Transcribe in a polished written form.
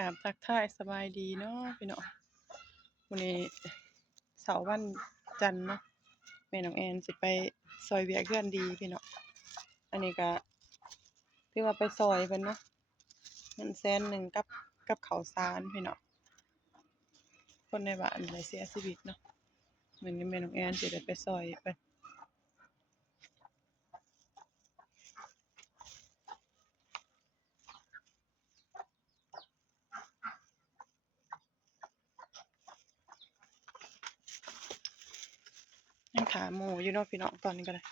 กราบทักทายสบายดีเนาะพี่น้องวันนี้เสาร์วันจันทร์เนาะแม่น้องแอนสิไปซอยเวียกเพื่อนดีพี่น้องอันนี้ก็ถือว่าไปซอยเพิ่นเนาะเงิน100,000กับข้าวสารพี่น้องคนในบ้านได้เสียชีวิตเนาะมื้อนี้แม่น้องแอนสิได้ไปซอยเพิ่นยังถาหมู่อยู่เนาะพี่น้องตอนนี้ก็ได้